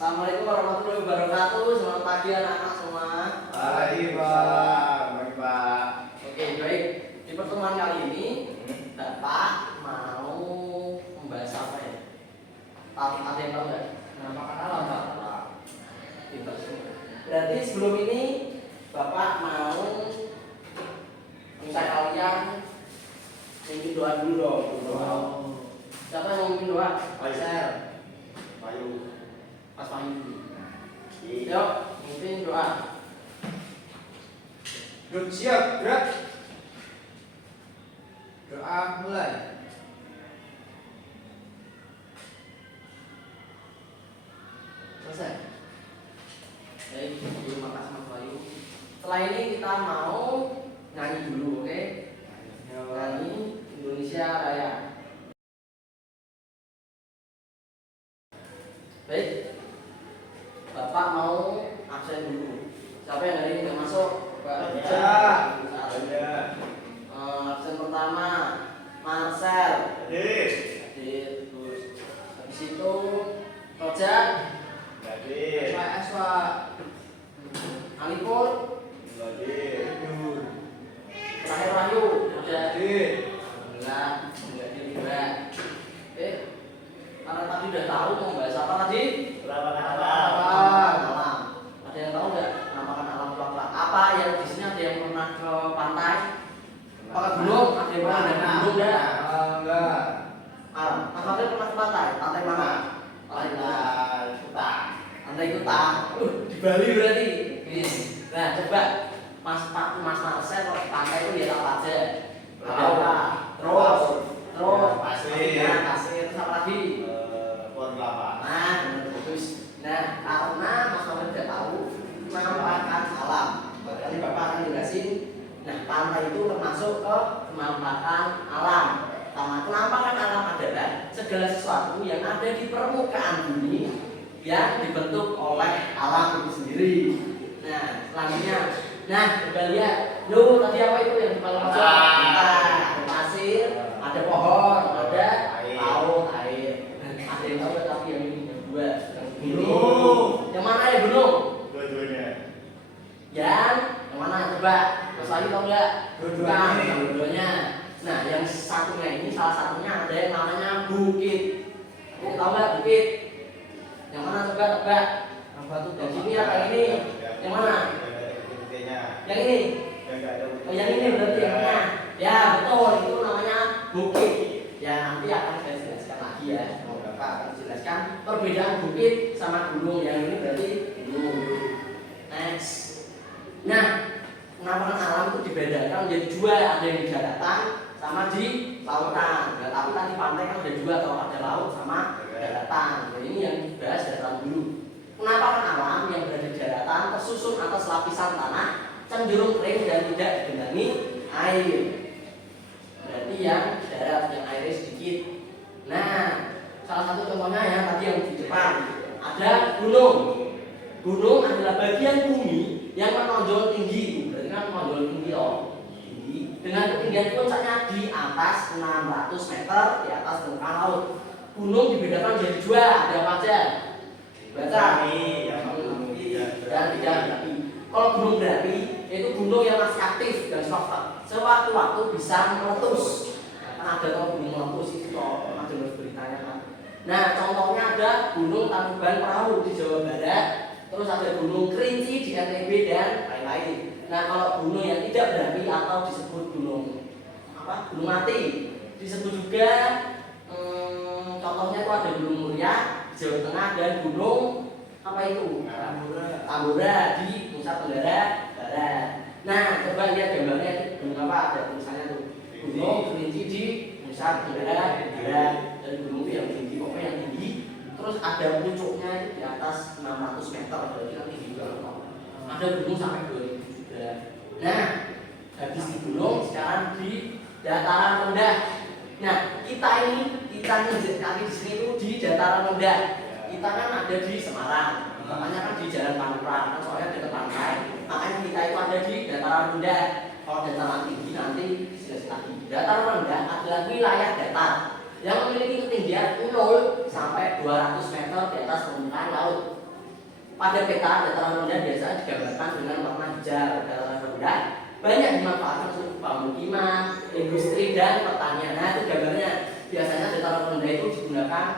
Assalamualaikum warahmatullahi wabarakatuh. Selamat pagi anak-anak semua. Baik Pak, baik Pak. Oke, baik. Di pertemuan kali ini, Bapak mau membahas apa ya? Ada yang tahu nggak? Penampakan alam, Pak. Pintar semua. Berarti sebelum ini Bapak mau minta kalian mimpin doa dulu dong. Siapa yang mau mimpin doa? Pak Sel. Bayu. Mas Wahyu. Yuk, mimpin doa. Good, siap, gerak. Doa mulai. Selesai. Baik, terima kasih Mas Wahyu. Setelah ini kita mau nyanyi dulu, oke? Nyanyi Indonesia Raya. Baik, Bapak mau absen dulu. Siapa yang hari ini nggak masuk? Pak Ada. Absen pertama Marcel. Hadir. Terus habis itu Rojak. Hadir. Pak Alipur. Hadir. Terakhir Wahyu. Hadir. Enggak juga. Karena tadi udah tahu mau bahas apa tadi? Penampakan Alam. Ada yang tahu nggak penampakan alam itu apa? Apa yang di sini ada yang pernah ke pantai? Apakah gunung? Ada yang pernah ke gunung nggak? Enggak. Mas Fadil pernah ke pantai? Pantai mana? Kuta. Pantai Kuta. Di Bali berarti. Nah, coba Mas Marcel kalau ke pantai itu lihat apa aja? Ada apa? Terus pasir. Pasir. Terus apa lagi? Pohon kelapa. Nah, bagus. Nah, karena Mas Fadil tidak tahu penampakan alam. Berarti Bapak akan jelasin. Nah, pantai itu termasuk ke penampakan alam. Karena penampakan alam adalah segala sesuatu yang ada di permukaan bumi yang dibentuk oleh alam itu sendiri. Nah, selanjutnya, nah coba lihat, loh tadi apa itu yang di paling pojok? Ada pasir, ada pohon, ada laut, air. Ada yang tahu nggak tapi yang ini berdua? Gunung. Yang mana ya gunung? Dua-duanya. Yang mana coba? Mas Wahyu tahu nggak? Dua-duanya. Dua-duanya. Nah, yang satunya ini salah satunya ada yang namanya bukit. Kamu tahu nggak bukit? Yang mana coba tebak? Yang sini apa yang ini? Yang mana? Yang ini? Oh, yang ini berarti yang mana? Ya betul, itu namanya bukit. Ya nanti akan saya jelaskan lagi ya. Bapak akan jelaskan perbedaan bukit sama gunung. Yang ini berarti gunung. Next. Nah, penampakan alam itu dibedakan menjadi dua, ada yang di daratan sama di lautan. Nah, tapi tadi pantai kan ada dua, atau ada laut sama daratan. Jadi ini yang dibahas daratan dulu. Penampakan alam yang berada di daratan tersusun atas lapisan tanah cenderung kering dan tidak digenangi air. Berarti yang darat, yang airnya sedikit. Nah, salah satu contohnya ya tadi yang di depan ada gunung. Gunung adalah bagian bumi yang menonjol tinggi. Berarti kan menonjol tinggi loh. Tinggi. Dengan ketinggian puncaknya di atas 600 meter di atas permukaan laut. Gunung dibedakan menjadi dua, ada apa aja? Baca. Dan tidak berapi. Kalau gunung berapi itu gunung yang masih aktif dan sewaktu-waktu bisa meletus. Nah, ada tau gunung meletus itu toh, ada beritanya kan. Nah, contohnya ada Gunung Tangkuban Perahu di Jawa Barat. Terus ada Gunung Kerinci di NTB dan lain-lain. Nah, kalau gunung yang tidak berapi atau disebut gunung apa? Gunung mati. Disebut juga contohnya itu ada Gunung Muria di Jawa Tengah dan Gunung apa itu? Tambora di Nusa Tenggara Barat. Nah, coba lihat gambarnya itu gunung apa? Ada tulisannya tuh. Gunung Kerinci di Nusa Tenggara Barat dan gunung yang tinggi, pokoknya yang tinggi. Terus ada pucuknya itu di atas 600 meter, berarti kan tinggi banget. Ada gunung sampai 2000 juga. Nah, habis di gunung, sekarang di dataran rendah. Nah, kita di sini itu di dataran rendah. Kita kan ada di Semarang, makanya kan di Jalan Pantura, kan soalnya dekat pantai. Makanya kita itu ada di dataran rendah. Kalau dataran tinggi nanti jelas lagi. Dataran rendah adalah wilayah datar yang memiliki ketinggian 0 sampai 200 meter di atas permukaan laut. Pada peta dataran rendah biasanya digambarkan dengan warna hijau. Dataran rendah banyak dimanfaatkan untuk pemukiman, industri dan pertanian. Nah itu gambarnya. Biasanya dataran rendah itu digunakan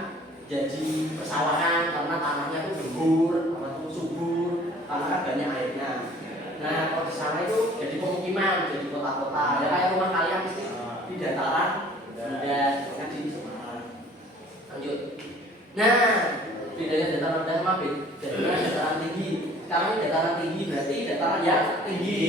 jadi persawahan karena tanahnya itu gembur, atau subur, karena kan banyak airnya. Nah kalau di sana itu jadi pemukiman, jadi kota-kota. Ya kayak rumah kalian mesti di dataran rendah, bukan di Semarang. Lanjut. Nah bedanya dataran rendah sama bedanya dataran tinggi. Sekarang ini dataran tinggi berarti dataran yang tinggi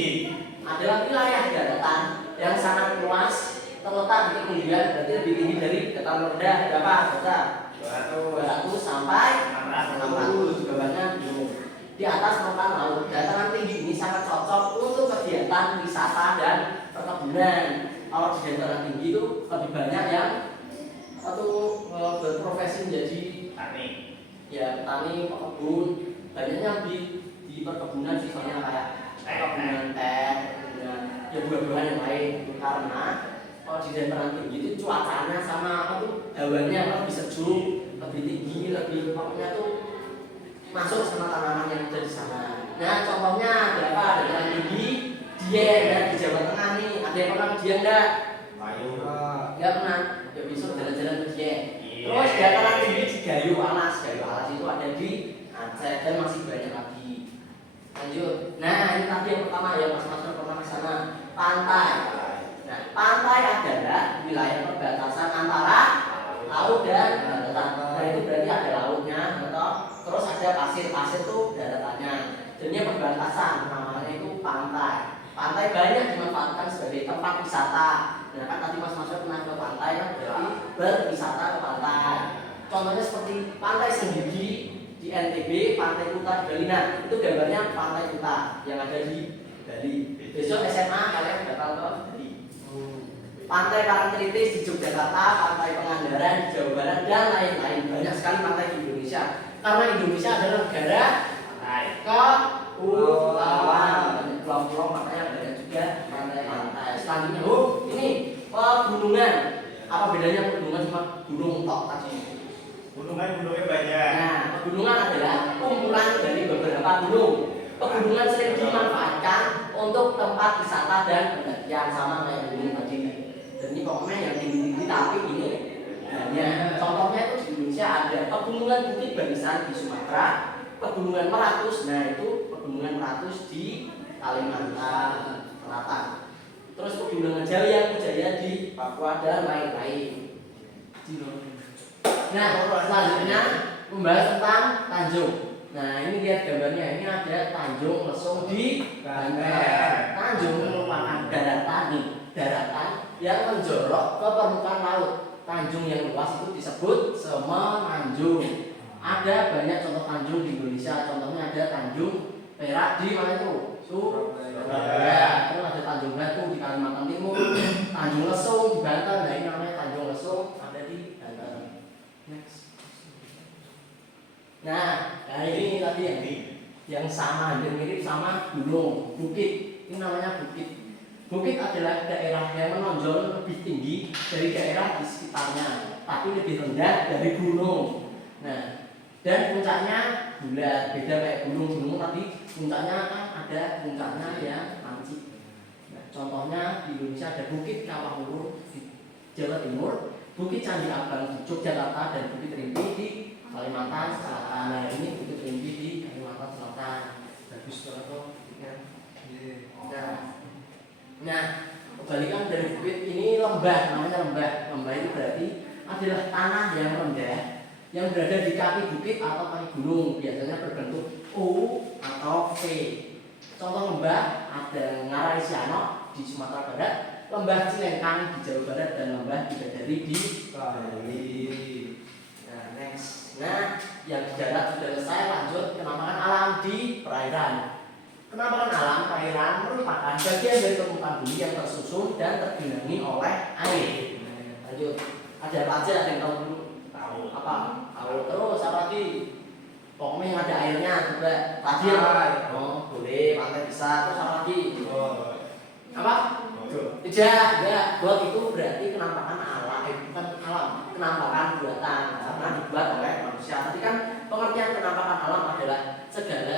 adalah wilayah daratan yang sangat luas terletak di ketinggian berarti lebih tinggi dari dataran rendah. Berapa? Baca 200 sampai 600 bawahnya gunung. Di atas permukaan laut. Dataran tinggi ini sangat cocok untuk kegiatan wisata dan perkebunan. Kalau di dataran tinggi itu lebih banyak yang berprofesi menjadi Tani. ya petani, pekebun. Banyaknya di perkebunan misalnya kayak perkebunan teh, perkebunan ya buah-buahan yang lain. Karena kalau di dataran tinggi itu cuacanya sama hawanya lebih sejuk, lebih tinggi, lebih pokoknya tuh masuk sama tanaman yang ada di sana. Nah contohnya ada apa? Dataran tinggi Dieng dan di Jawa Tengah nih. Ada yang pernah ke Dieng enggak? Ayo. Enggak pernah. Ya besok jalan-jalan ke Dieng. Terus dataran tinggi di Gayo Alas. Gayo Alas itu ada di Aceh dan masih banyak lagi. Lanjut. Nah ini tadi yang pertama ya mas-mas pernah ke sana. Pantai. Nah pantai adalah wilayah perbatasan antara laut dan daratan. Nah itu berarti ada lautnya, atau terus ada pasir itu daratannya. Jadinya perbatasan, namanya itu pantai. Pantai banyak dimanfaatkan sebagai tempat wisata. Nah kan tadi mas pernah ke pantai kan berarti berwisata ke pantai. Contohnya seperti Pantai Senggigi di NTB, Pantai Kuta di Bali. Nah itu gambarnya Pantai Kuta yang ada di Bali. Besok SMA kalian bakal ke Bali. Pantai Parangtritis di Yogyakarta, Pantai Pangandaran di Jawa Barat dan lain-lain. Banyak sekali pantai di Indonesia. Karena Indonesia adalah negara kepulauan, banyak pulau-pulau makanya banyak juga pantai-pantai. Selanjutnya, ini pegunungan. Apa bedanya pegunungan sama gunung tok tadi? Gunungnya banyak. Nah, pegunungan adalah kumpulan dari beberapa gunung. Pegunungan sering dimanfaatkan untuk tempat wisata dan pendakian sama kayak gunung tadi. Dan ini pokoknya yang tinggi-tinggi tapi ini hanya contohnya itu di Indonesia ada pegunungan Bukit Barisan di Sumatera, pegunungan Meratus. Nah itu pegunungan Meratus di Kalimantan Selatan. Terus pegunungan Jaya di Papua dan lain-lain. Nah selanjutnya membahas tentang Tanjung. Nah ini lihat gambarnya, ini ada Tanjung Lesung di Banten. Tanjung merupakan daratan yang menjorok ke permukaan laut. Tanjung yang luas itu disebut semenanjung. Ada banyak contoh tanjung di Indonesia. Contohnya ada Tanjung Perak di mana itu? Surabaya. Terus ada Tanjung Batu di Kalimantan Timur. Tanjung Lesung di Banten. Nah ini namanya Tanjung Lesung ada di Banten. Nah, ini tadi yang sama, hampir mirip sama gunung, bukit. Ini namanya bukit. Bukit adalah daerah yang menonjol lebih tinggi dari daerah di sekitarnya, tapi lebih rendah dari gunung. Nah, dan puncaknya bulat, beda kayak gunung-gunung tadi. Puncaknya kan ada puncaknya yang lancip. Nah, contohnya di Indonesia ada Bukit Kawahuru di Jawa Timur, Bukit Candi Abang di Yogyakarta, dan Bukit Rimpi di Kalimantan Selatan. Nah, ini Bukit Rimpi di Kalimantan Selatan. Bagus banget kok. Nah, kebalikan dari bukit ini lembah, namanya lembah. Lembah itu berarti adalah tanah yang rendah yang berada di kaki bukit atau kaki gunung, biasanya berbentuk U atau V. Contoh lembah ada Ngarai Sianok di Sumatera Barat, lembah Cilengkang di Jawa Barat, dan lembah Bidadari di Bali. Nah, next. Nah, yang di darat sudah selesai, lanjut penampakan alam di perairan. Penampakan alam perairan merupakan bagian dari permukaan bumi yang tersusun dan tergenangi oleh air. Lanjut. Ada apa aja? Ada yang tahu dulu? Tahu. Apa? Tahu. Terus apa lagi? Pokoknya yang ada airnya juga. Tadi apa? Oh, boleh. Pantai bisa. Terus apa lagi? Apa? Tidak. Enggak. Buat itu berarti penampakan alam. Bukan alam. Penampakan buatan. Karena dibuat oleh manusia. Tadi kan pengertian penampakan alam adalah segala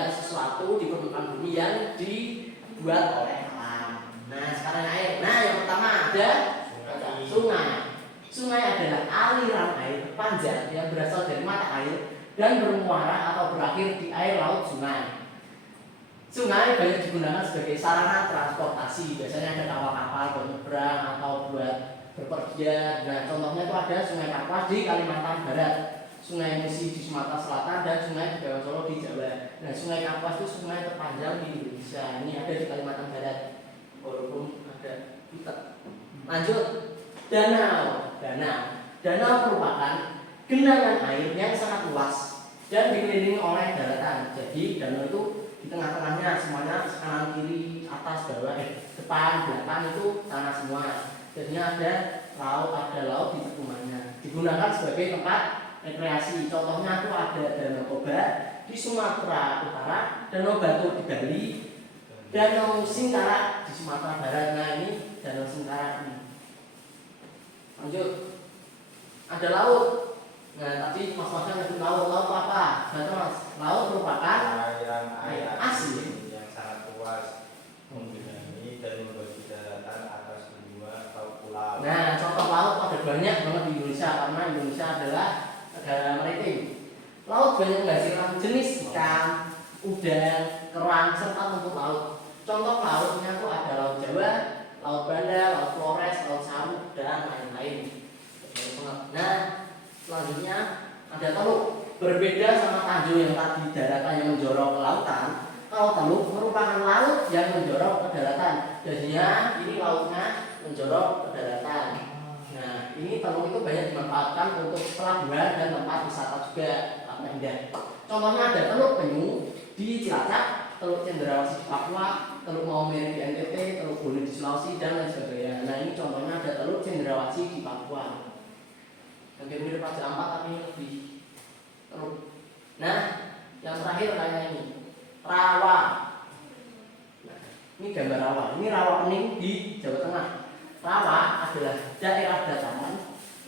adalah aliran air panjang yang berasal dari mata air dan bermuara atau berakhir di air laut sungai. Sungai banyak digunakan sebagai sarana transportasi, biasanya ada kapal-kapal buat nyebrang atau buat berpergian. Nah, contohnya itu ada Sungai Kapuas di Kalimantan Barat, Sungai Musi di Sumatera Selatan, dan Sungai Bengawan Solo di Jawa. Nah, Sungai Kapuas itu sungai terpanjang di Indonesia. Ini ada di Kalimantan Barat, walaupun ada kita. Lanjut, danau merupakan genangan air yang sangat luas dan dikelilingi oleh daratan. Jadi danau itu di tengah-tengahnya semuanya kanan kiri atas bawah depan belakang itu tanah semua. Jadinya ada laut di tengahnya. Digunakan sebagai tempat rekreasi. Contohnya itu ada Danau Toba di Sumatera Utara, Danau Batu di Bali, Danau Singkarak di Sumatera Barat. Nah, ini Danau Singkarak ini. Lanjut, ada laut. Nah, tadi mas-masnya nyebut laut apa? Baca mas, laut merupakan aliran air asin yang sangat luas, menggenangi dan membagi daratan atas benua atau pulau. Nah, contoh laut ada banyak banget di Indonesia karena Indonesia adalah negara maritim. Laut banyak menghasilkan jenis ikan, udang, kerang, serta rumput laut. Contoh lautnya itu ada Laut Jawa, Laut Banda, Laut Flores, Laut Saru, dan lain-lain. Nah, selanjutnya ada teluk. Berbeda sama tanjung yang tadi daratan yang menjorok ke lautan, kalau teluk merupakan laut yang menjorok ke daratan. Jadinya ini lautnya menjorok ke daratan. Nah, ini teluk itu banyak dimanfaatkan untuk pelabuhan dan tempat wisata juga, karena indah. Contohnya ada Teluk Penyu di Cilacap, Teluk Cendrawasih di Papua, Teluk Maumere di NTT, Teluk Bone di Sulawesi, dan lain sebagainya. Nah, ini contohnya ada Teluk Cendrawasih di Papua. Hampir mirip Raja Ampat tapi lebih teluk. Nah, yang terakhir kayak ini rawa. Nah, ini gambar rawa. Ini rawa Pening di Jawa Tengah. Rawa adalah daerah dataran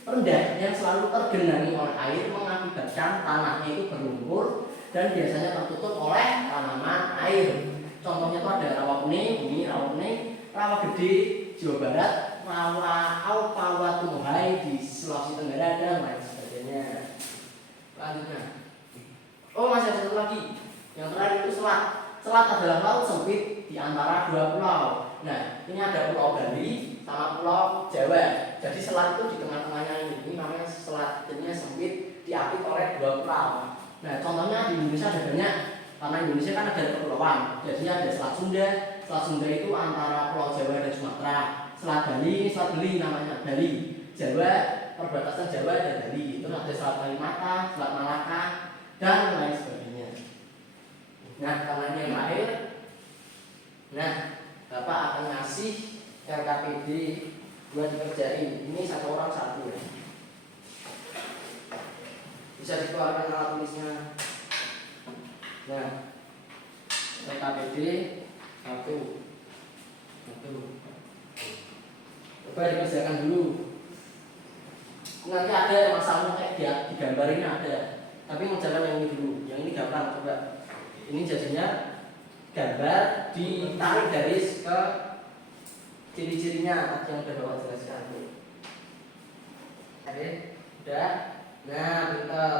rendah yang selalu tergenangi oleh air, mengakibatkan tanahnya itu berlumpur dan biasanya tertutup oleh tanaman air. Contohnya itu ada Rawa Pening, ini Rawa Pening, Rawa Gede Jawa Barat, Rawa Aupawatumohai di Sulawesi Tenggara, dan lain sebagainya. Lanjutnya, oh masih ada satu lagi. Yang terakhir itu selat. Selat adalah laut sempit di antara dua pulau. Nah, ini ada Pulau Bali sama Pulau Jawa. Jadi selat itu di tengah-tengahnya ini namanya selat. Jadinya sempit, diapit oleh dua pulau. Nah, contohnya di Indonesia ada banyak. Karena Indonesia kan ada kepulauan. Jadi ada Selat Sunda. Selat Sunda itu antara Pulau Jawa dan Sumatera. Selat Bali, ini Selat Bali namanya Bali. Jawa, perbatasan Jawa dan Bali. Itu ada Selat Kalimantan, Selat Malaka, dan lain sebagainya. Nah, karena ini yang terakhir, nah, Bapak akan ngasih RKPD buat dikerjain. Ini satu orang satu ya. Bisa dikeluarkan alat tulisnya. Nah, RKPD satu. Coba dikerjakan dulu. Nanti ada masalahnya kayak digambar ini ada. Tapi mengerjakan yang ini dulu. Yang ini gampang coba. Ini jadinya gambar ditarik garis ke ciri-cirinya yang udah Bapak jelaskan. Oke, udah. Nah, pintar.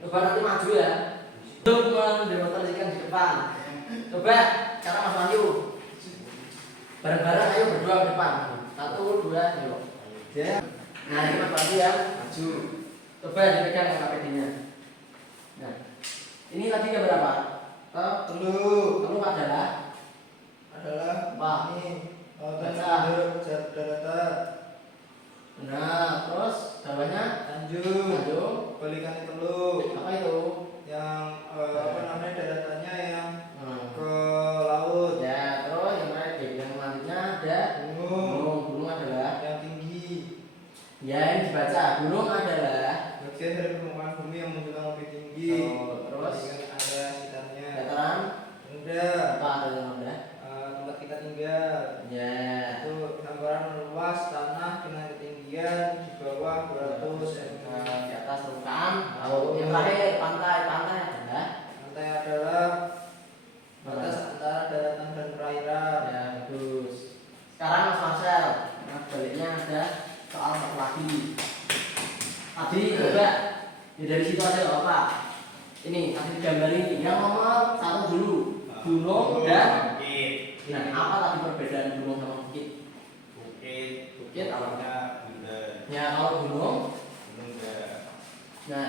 Coba nanti maju ya. Untuk mendemonstrasikan di depan. Coba, cara Mas Wahyu. Bareng-bareng ayo berdua ke depan. 1, 2, ayo. Ya. Nah, ini Mas Wahyu ya, maju. Coba dipegang KPD-nya. Nah, ini tadi gambar apa? Teluk. Teluk adalah apa? Ini daratan. Nah, terus bawahnya tanjung. Balikan teluk. Apa itu? Yang daratannya yang ke laut. Ya, terus yang terakhir yang selanjutnya ada gunung. Gunung adalah yang tinggi. ya, ini dibaca. Gunung adalah bagian dari permukaan bumi yang menunjukkan lebih tinggi. Terus ada sekitarnya. dataran Rendah. apa ada yang rendah? Tempat kita tinggal. Ya. Itu gambaran luas tanah dengan ketinggian di bawah 200 cm. Di atas permukaan laut yang tadi coba ya dari situ aja nggak apa. Ini kasih gambar ini. Yang nomor 1 dulu, gunung dan bukit. nah apa tadi perbedaan gunung sama bukit? Bukit awalnya bundar. Ya kalau gunung, Bundar. nah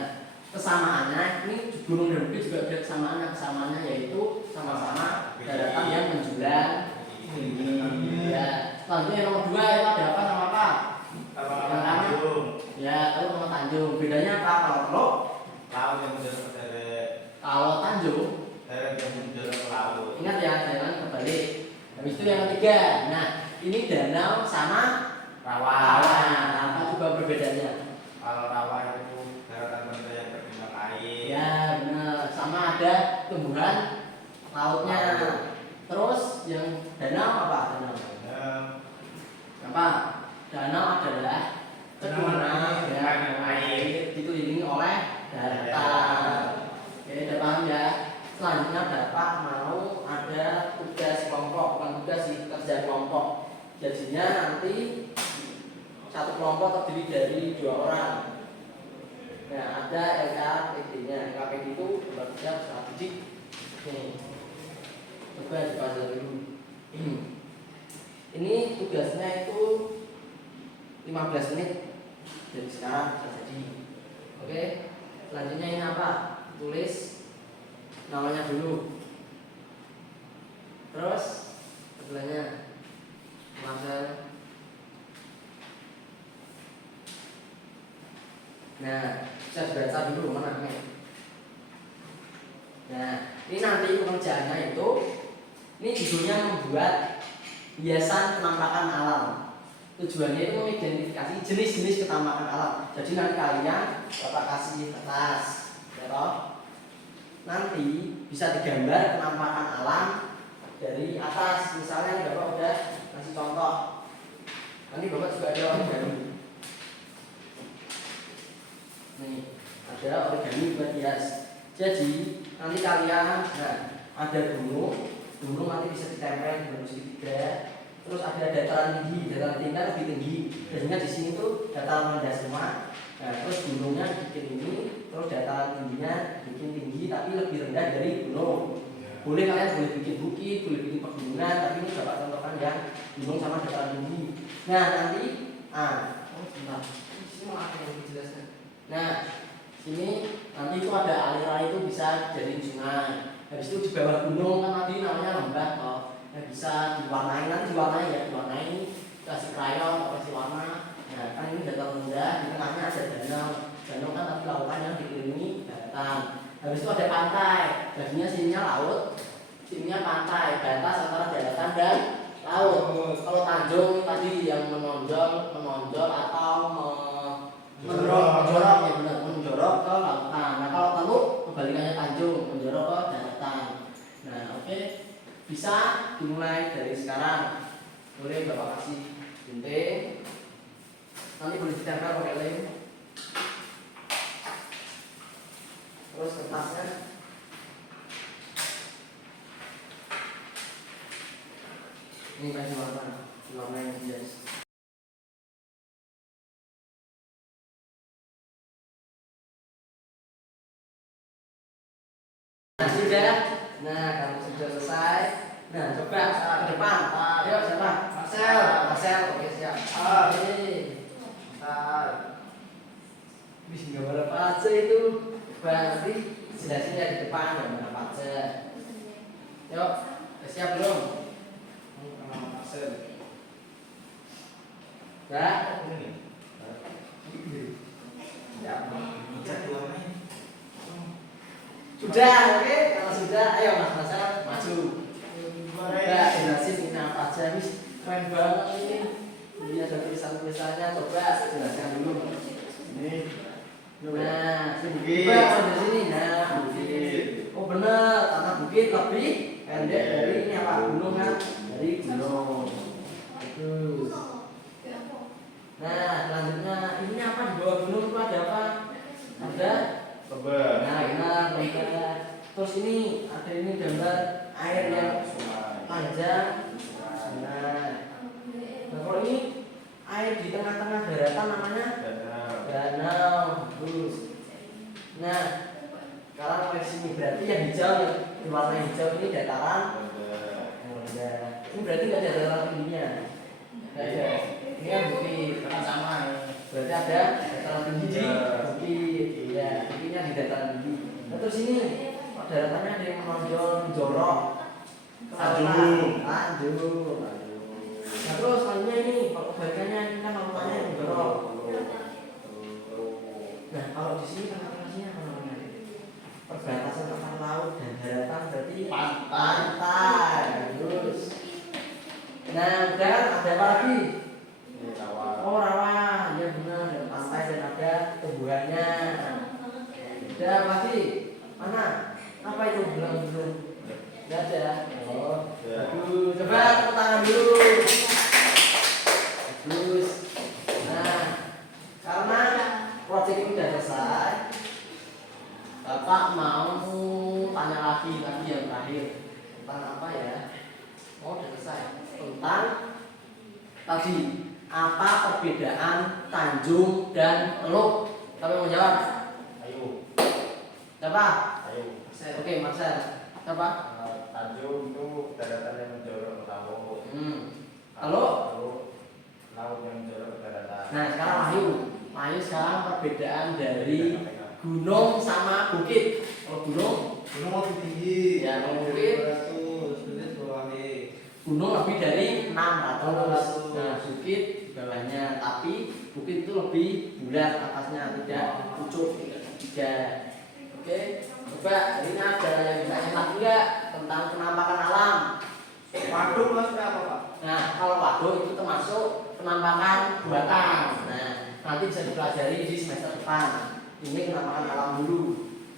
kesamaannya ini gunung dan bukit juga ada kesamaannya yaitu sama-sama daratan yang menjulang tinggi. Ya, selanjutnya yang nomor 2 itu ada apa sama apa? Kalau Yang nama Tanjung, Ya, kalau sama Tanjung. Bedanya apa kalau Teluk? laut yang menjorok ke darat, Kalau Tanjung, darat yang menjorok ke laut. ingat ya, jangan kebalik. Habis itu yang ketiga. Nah, ini danau sama Rawa. rawa. Apa juga perbedaannya? Kalau rawa itu daratan rendah yang bergelombang air. Ya, benar. Sama ada tumbuhan lautnya. Terus yang danau apa? Danau. Apa? Danau adalah Danau ya, air. dikelilingi oleh daratan. Oke, udah paham ya? Selanjutnya Bapak mau ada tugas kelompok, bukan tugas sih, kerja kelompok. Jadinya nanti satu kelompok terdiri dari 2 orang. Nah, ada LKPD-nya. LKPD itu bekerja strategik. Nih, coba dibaca dulu. Ini tugasnya itu 15 menit dari sekarang bisa jadi. Oke, selanjutnya ini apa? Tulis namanya dulu. Terus sebelahnya masa. Nah, bisa dibaca dulu mana nih. Nah, ini nanti pekerjaannya itu, ini judulnya membuat hiasan penampakan alam. Tujuannya itu mengidentifikasi jenis-jenis penampakan alam. Jadi nanti kalian Bapak kasih kertas, ya toh? Nanti bisa digambar penampakan alam dari atas. Misalnya Bapak udah kasih contoh. Nanti Bapak juga ada origami. Nih, ada origami buat hias. Jadi nanti kalian, nah ada gunung nanti bisa ditempel di segitiga. Terus ada dataran tinggi kan lebih tinggi. Biasanya di sini tuh dataran rendah semua. Nah, terus gunungnya bikin ini, terus dataran tingginya bikin tinggi tapi lebih rendah dari gunung. Boleh kalian boleh bikin bukit, boleh bikin pegunungan, tapi ini Bapak contohkan yang gunung sama dataran tinggi. Nah nanti, sebentar, di sini mau apa yang dijelaskan? Nah, sini nanti itu ada aliran itu bisa jadi sungai. Habis itu di bawah gunung kan tadi namanya lembah toh. Nah, bisa diwarnai, nanti diwarnai kasih krayon, kasih warna. Nah, kan ini dataran rendah, di tengahnya ada danau kan tapi lautan yang dikelilingi daratan. Habis itu ada pantai, jadinya sininya laut, sininya pantai, batas antara daratan dan laut. Kalau Tanjung tadi yang menonjol atau menjorok ya benar, menjorok ke lautan. Nah kalau Teluk kebalikannya Tanjung, menjorok ke daratan. Nah oke, bisa dimulai dari sekarang. Boleh Bapak kasih gunting, nanti boleh ditempel pakai lem. Terus kertasnya ini kasih warna yang hias. Nah sudah, nah kalau sudah selesai, nah coba ke depan. Ayo siapa? Marcel, oke siap. Ini, bisa gambar apa aja itu? Berarti jelasinnya di depan gambar apa aja. Yuk, siap belum? Ya, sudah, oke. Kalau sudah, ayo Mas Marcel maju. Coba jelasin ini apa aja, mis keren banget ini. Ini ada tulisannya, coba jelaskan dulu. Ini. Nah, coba ada sini. Nah, bukit. Oh benar, tanah bukit lebih pendek dari ini apa? Gunung kan? Dari gunung. Bagus. Nah, selanjutnya ini apa di bawah gunung itu ada apa? Ada Tebet. nah, benar, benar. Terus ini ada ini gambar air yang panjang. Nah, kalau ini air di tengah-tengah daratan namanya no, bagus. Nah, sekarang ke sini berarti yang hijau, yang warna hijau ini dataran rendah. Ini berarti nggak ada dataran tingginya. Nggak ada. Ini kan bukit, sama. Berarti ada dataran tinggi di bukit. Ya, bukitnya di dataran tinggi. Nah, terus ini daratannya ada yang menonjol, menjorok. Lanjut. Nah, terus lainnya ini, kalau kebalikannya ini kan lautnya yang menjorok. Nah, kalau di sini kalkulasinya apa namanya? Perbatasan antara laut dan daratan berarti pantai. Terus, nah, udah kan ada apa lagi? Oh, rawa, ya benar, ada pantai dan ada tumbuhannya. Udah lagi, mana? Apa itu belum? Nggak ada. Oh, bagus. Coba tepuk tangan dulu. Bagus. Nah, karena proyek ini sudah selesai, Bapak mau tanya lagi yang terakhir tentang apa ya? Oh, sudah selesai. Tentang tadi apa perbedaan Tanjung dan Teluk? Kamu mau jawab? Ayo. Siapa? Ayo. Oke, Marcel. Siapa? Tanjung itu daratan yang menjorok ke laut. Halo? Laut yang menjorok ke daratan. Nah, sekarang Wahyu sekarang perbedaan dari gunung sama bukit. Kalau gunung lebih tinggi. Ya, kalau bukit gunung lebih dari 600. Nah, bukit di bawahnya, tapi bukit itu lebih bulat atasnya, tidak pucuk, tidak segitiga. Oke, coba ini ada yang bisa enak enggak tentang penampakan alam? Waduk maksudnya apa, Pak? Nah, kalau waduk itu termasuk penampakan buatan. Nah, nanti bisa dipelajari di semester depan. Ini penampakan alam dulu.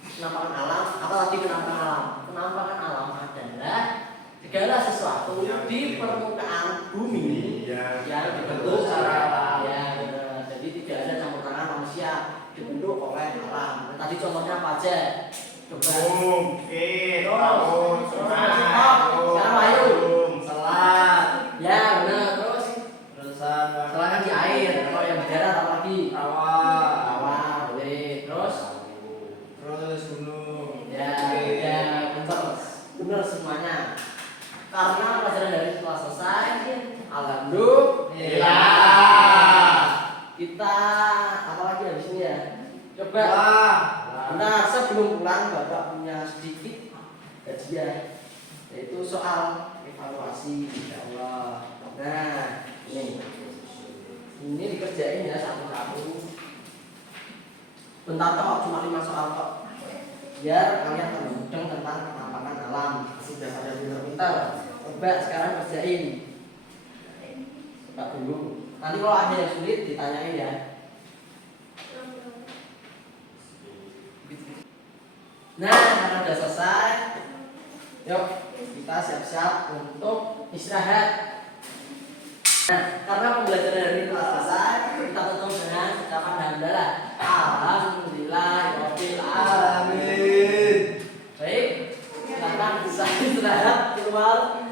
Penampakan alam, apa lagi penampakan alam? Penampakan alam adalah segala sesuatu di permukaan bumi yang dibentuk secara ya, benar. Jadi tidak ada campur tangan manusia, dibentuk oleh alam. Tadi contohnya apa aja? Coba. Bukit, Terus, sekarang Wahyu. selat. Ya, benar. Terus Terusan selang kan di air. Kalau yang di darat apa lagi? Rawa, boleh. Terus gunung. ya, benar semuanya. Karena pelajaran dari setelah selesai, alhamdulillah. Kita apa lagi habis ini ya? Coba. Nah, sebelum pulang Bapak punya sedikit kajian, yaitu soal evaluasi, insyaallah. Nah, ini dikerjain ya satu-satu. Bentar kok, cuma 5 soal kok. Biar kalian tambah mudeng tentang penampakan alam. Sudah pada pintar-pintar. Coba sekarang kerjain. Coba dulu. Nanti kalau ada yang sulit ditanyain ya. Nah, karena sudah selesai, yuk kita siap-siap untuk istirahat. Nah, karena pembelajaran hari ini telah selesai, kita tutup dengan ucapan hamdalah. Alhamdulillahirabbil alamin. Baik, silakan bisa istirahat keluar.